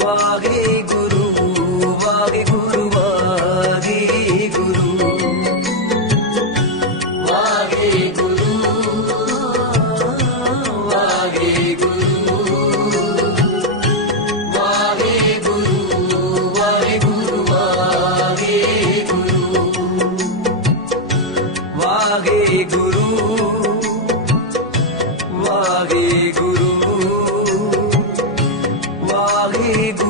Vahe Diego.